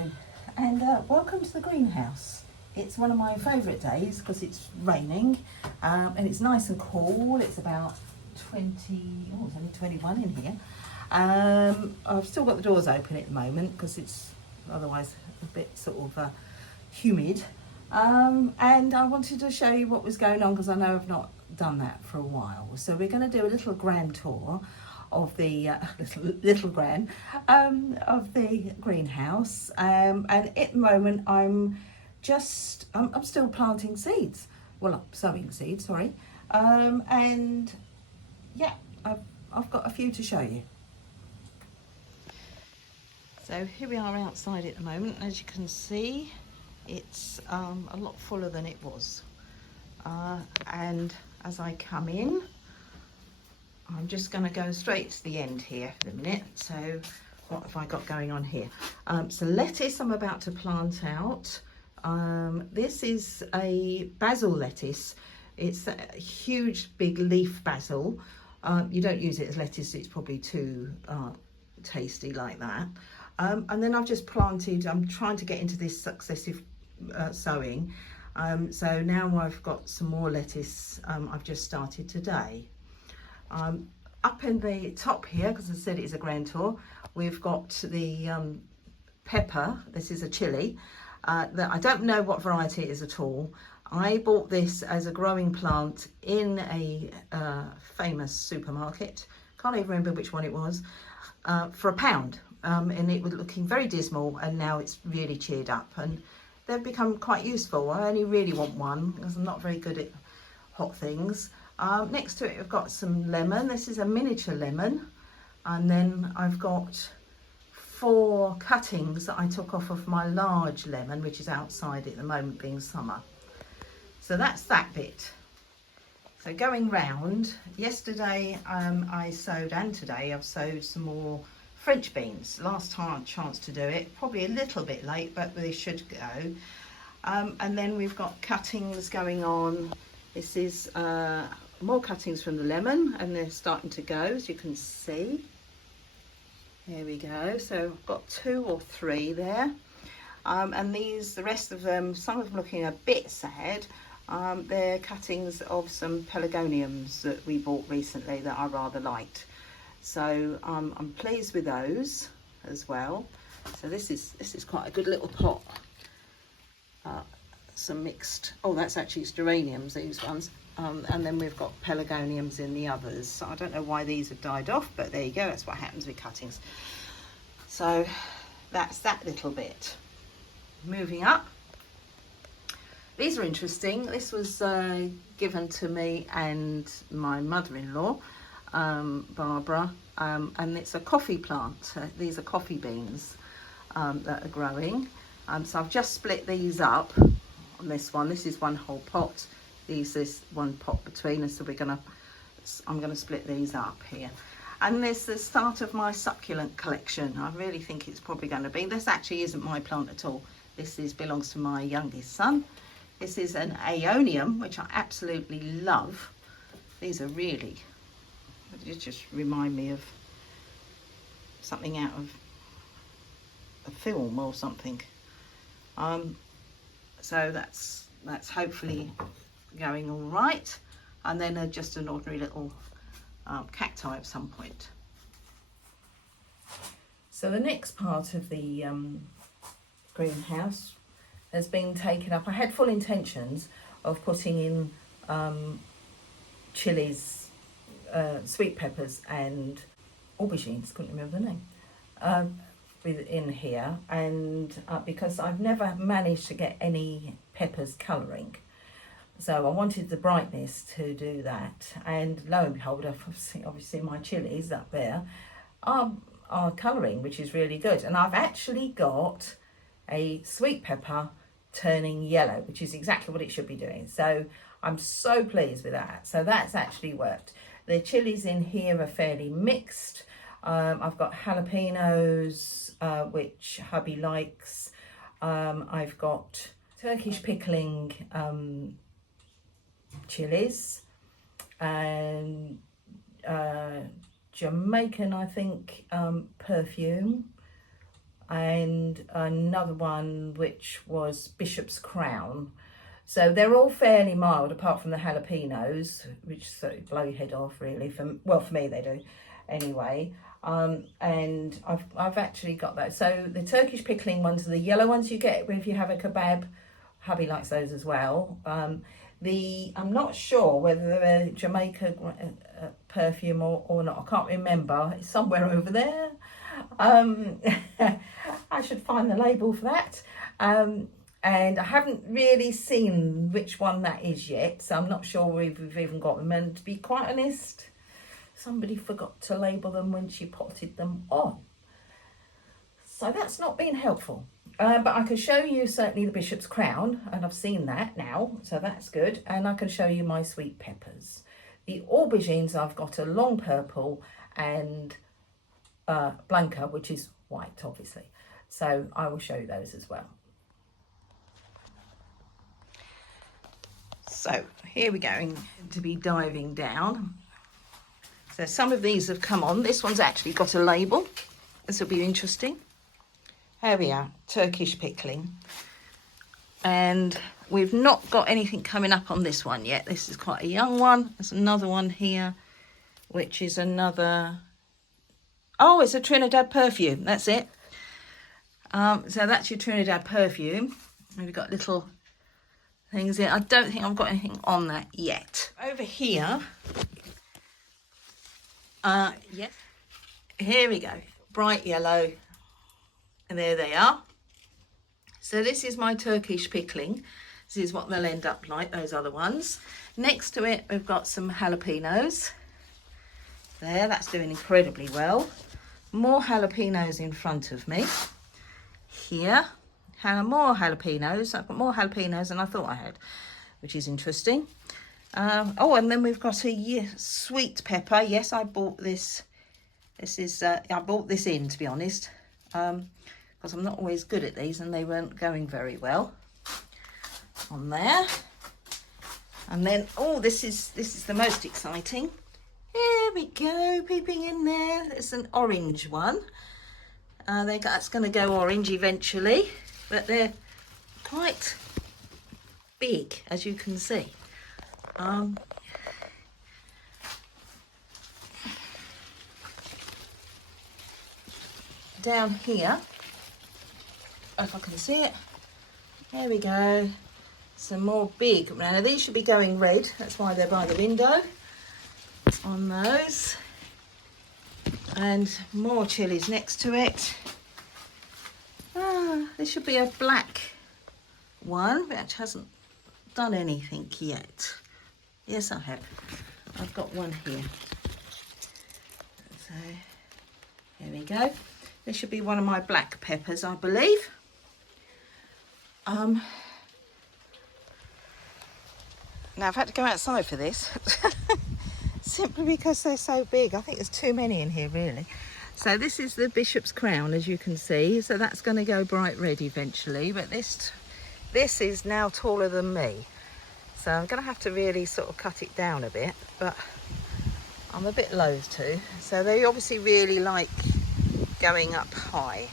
Hello and welcome to the greenhouse. It's one of my favourite days because it's raining and it's nice and cool. It's about 20, oh it's only 21 in here. I've still got the doors open at the moment because it's otherwise a bit sort of humid. And I wanted to show you what was going on because I know I've not done that for a while. So we're going to do a little grand tour of the little grand of the greenhouse, and at the moment I'm still planting seeds. Well, I'm sowing seeds, sorry, and yeah, I've got a few to show you. So here we are outside at the moment. As you can see, it's a lot fuller than it was, and as I come in, I'm just going to go straight to the end here for a minute. So what have I got going on here? So lettuce I'm about to plant out. This is a basil lettuce. It's a huge big leaf basil. You don't use it as lettuce, it's probably too tasty like that. And then I've just planted, I'm trying to get into this successive sowing. So now I've got some more lettuce I've just started today. Up in the top here, because I said it is a grand tour, we've got the pepper. This is a chilli that I don't know what variety it is at all. I bought this as a growing plant in a famous supermarket, can't even remember which one it was, for £1, and it was looking very dismal, and now it's really cheered up and they've become quite useful. I only really want one because I'm not very good at hot things. Next to it I've got some lemon. This is a miniature lemon, and then I've got 4 cuttings that I took off of my large lemon, which is outside at the moment being summer. So that's that bit. So going round, yesterday I sowed, and today I've sowed some more French beans. Last time chance to do it, probably a little bit late, but they should go. And then we've got cuttings going on. This is more cuttings from the lemon, and they're starting to go, as you can see. There we go. So I've got 2 or 3 there, and these, the rest of them, some of them looking a bit sad. They're cuttings of some pelargoniums that we bought recently that I rather liked. So I'm pleased with those as well. So this is quite a good little pot. Some mixed, oh that's actually geraniums, these ones, and then we've got pelargoniums in the others. So I don't know why these have died off, but there you go, that's what happens with cuttings. So that's that little bit. Moving up, these are interesting. This was given to me and my mother-in-law, Barbara, and it's a coffee plant. These are coffee beans that are growing. So I've just split these up on this one. This is one whole pot. This one pot between us. So I'm gonna split these up here. And there's the start of my succulent collection. I really think it's probably going to be. This actually isn't my plant at all. This belongs to my youngest son. This is an aeonium, which I absolutely love. These are really, it just remind me of something out of a film or something. So that's hopefully going all right, and then just an ordinary little cacti at some point. So the next part of the greenhouse has been taken up. I had full intentions of putting in chillies, sweet peppers and aubergines, couldn't remember the name, in here, and because I've never managed to get any peppers colouring, so I wanted the brightness to do that, and lo and behold, obviously my chillies up there are colouring, which is really good. And I've actually got a sweet pepper turning yellow, which is exactly what it should be doing, so I'm so pleased with that. So that's actually worked. The chillies in here are fairly mixed. I've got jalapenos, which hubby likes. I've got Turkish pickling chilies, and Jamaican, I think, perfume, and another one which was Bishop's Crown. So they're all fairly mild, apart from the jalapenos, which sort of blow your head off, really. Well, for me they do, anyway. And I've actually got that. So the Turkish pickling ones are the yellow ones you get if you have a kebab. Hubby likes those as well. I'm not sure whether they're Jamaica perfume or not. I can't remember. It's somewhere over there. I should find the label for that. And I haven't really seen which one that is yet, so I'm not sure we've even got them. And to be quite honest, somebody forgot to label them when she potted them on. So that's not been helpful. But I can show you certainly the Bishop's Crown, and I've seen that now, so that's good. And I can show you my sweet peppers. The aubergines, I've got a long purple and Blanca, which is white, obviously. So I will show you those as well. So here we're going to be diving down. So some of these have come on. This one's actually got a label. This will be interesting. Here we are, Turkish pickling. And we've not got anything coming up on this one yet. This is quite a young one. There's another one here, which is another... Oh, it's a Trinidad perfume. That's it. So that's your Trinidad perfume. And we've got little things in. I don't think I've got anything on that yet. Over here, yes, here we go, bright yellow, and there they are. So this is my Turkish pickling. This is what they'll end up like, those other ones. Next to it, we've got some jalapenos. There, that's doing incredibly well. More jalapenos in front of me. Here, more jalapenos. I've got more jalapenos than I thought I had, which is interesting. Oh, and then we've got a sweet pepper. Yes, I bought this. This is I bought this in, to be honest, because I'm not always good at these, and they weren't going very well on there. And then, oh, this is the most exciting. Here we go, peeping in there. It's an orange one. That's going to go orange eventually, but they're quite big, as you can see. Down here, if I can see it, there we go. Some more big. Now these should be going red. That's why they're by the window. On those, and more chilies next to it. This should be a black one, which hasn't done anything yet. Yes, I have. I've got one here. So here we go. This should be one of my black peppers, I believe. Now I've had to go outside for this. Simply because they're so big. I think there's too many in here, really. So this is the Bishop's Crown, as you can see. So that's going to go bright red eventually. But this is now taller than me. So I'm going to have to really sort of cut it down a bit. But I'm a bit loath to. So they obviously really like going up high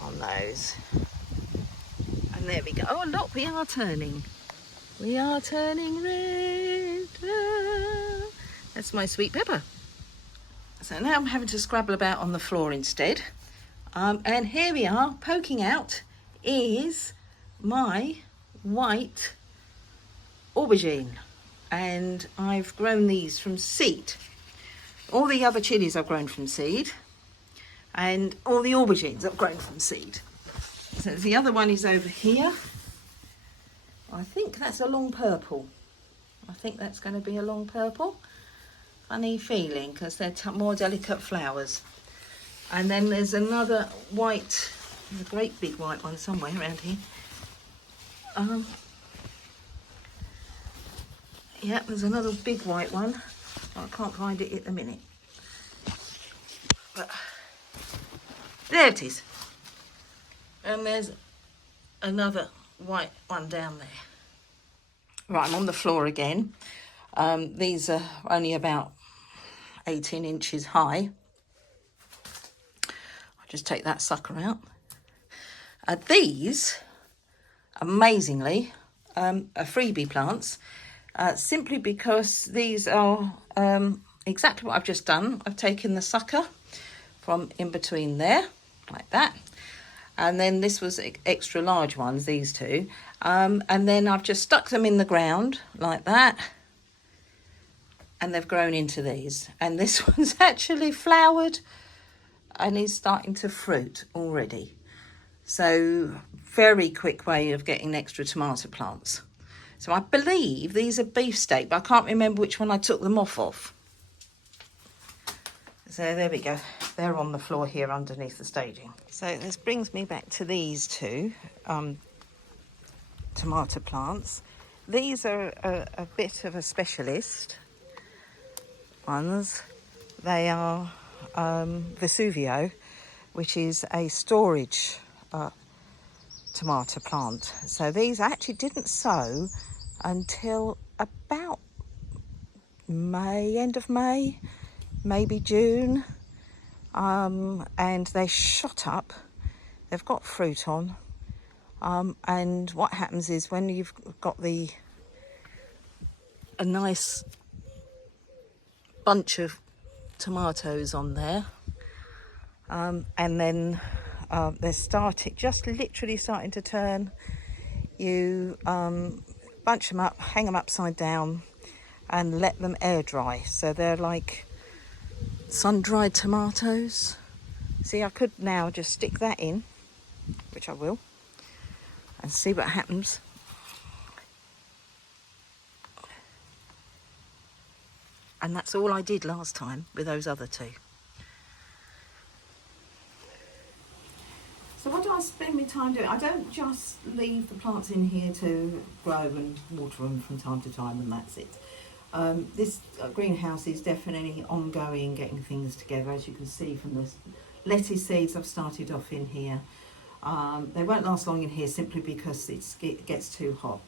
on those. And there we go. Oh, look, we are turning. We are turning red. That's my sweet pepper. So now I'm having to scrabble about on the floor instead. And here we are, poking out is my white aubergine. And I've grown these from seed. All the other chilies I've grown from seed. And all the aubergines I've grown from seed. So the other one is over here. I think that's a long purple. I think that's going to be a long purple. Funny feeling, because they're more delicate flowers. And then there's another white, there's a great big white one somewhere around here. Yeah, there's another big white one. I can't find it at the minute. But there it is. And there's another white one down there. Right, I'm on the floor again. These are only about 18 inches high. I Just take that sucker out. These, amazingly, are freebie plants, simply because these are exactly what I've just done. I've taken the sucker from in between there, like that. And then this was extra large ones, these two. And then I've just stuck them in the ground like that. And they've grown into these. And this one's actually flowered and is starting to fruit already. So very quick way of getting extra tomato plants. So I believe these are beefsteak, but I can't remember which one I took them off of. So there we go. They're on the floor here underneath the staging. So this brings me back to these two tomato plants. These are a bit of a specialist ones. They are Vesuvio, which is a storage tomato plant. So these I actually didn't sow until about May, end of May, maybe June, and they shot up. They've got fruit on, and what happens is when you've got a nice bunch of tomatoes on there, and then they're just literally starting to turn, you bunch them up, hang them upside down and let them air dry. So they're like sun-dried tomatoes. See, I could now just stick that in, which I will, and see what happens. And that's all I did last time with those other two. So what do I spend my time doing? I don't just leave the plants in here to grow and water them from time to time and that's it. This greenhouse is definitely ongoing, getting things together. As you can see from the lettuce seeds I've started off in here. They won't last long in here simply because it gets too hot.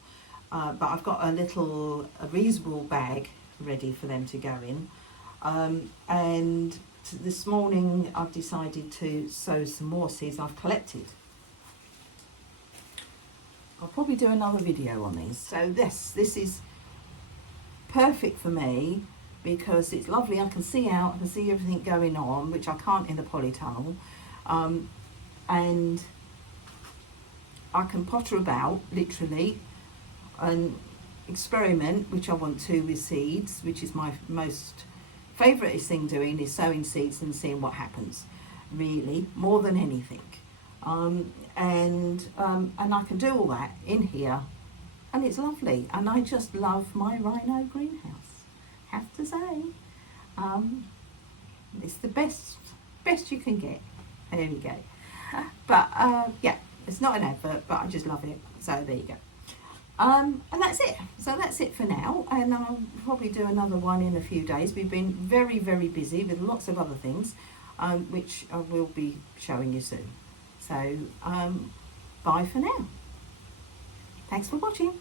But I've got a reusable bag ready for them to go in. And this morning I've decided to sow some more seeds I've collected. I'll probably do another video on these. So this is perfect for me because it's lovely. I can see out, I can see everything going on, which I can't in the polytunnel. And I can potter about, literally, and experiment, which I want to, with seeds, which is my most favourite thing doing, is sowing seeds and seeing what happens, really, more than anything. And I can do all that in here, and it's lovely. And I just love my Rhino greenhouse, have to say. It's the best you can get. There we go. But yeah, it's not an advert, but I just love it. So there you go. And that's it. So that's it for now, and I'll probably do another one in a few days. We've been very, very busy with lots of other things, which I will be showing you soon. So bye for now. Thanks for watching.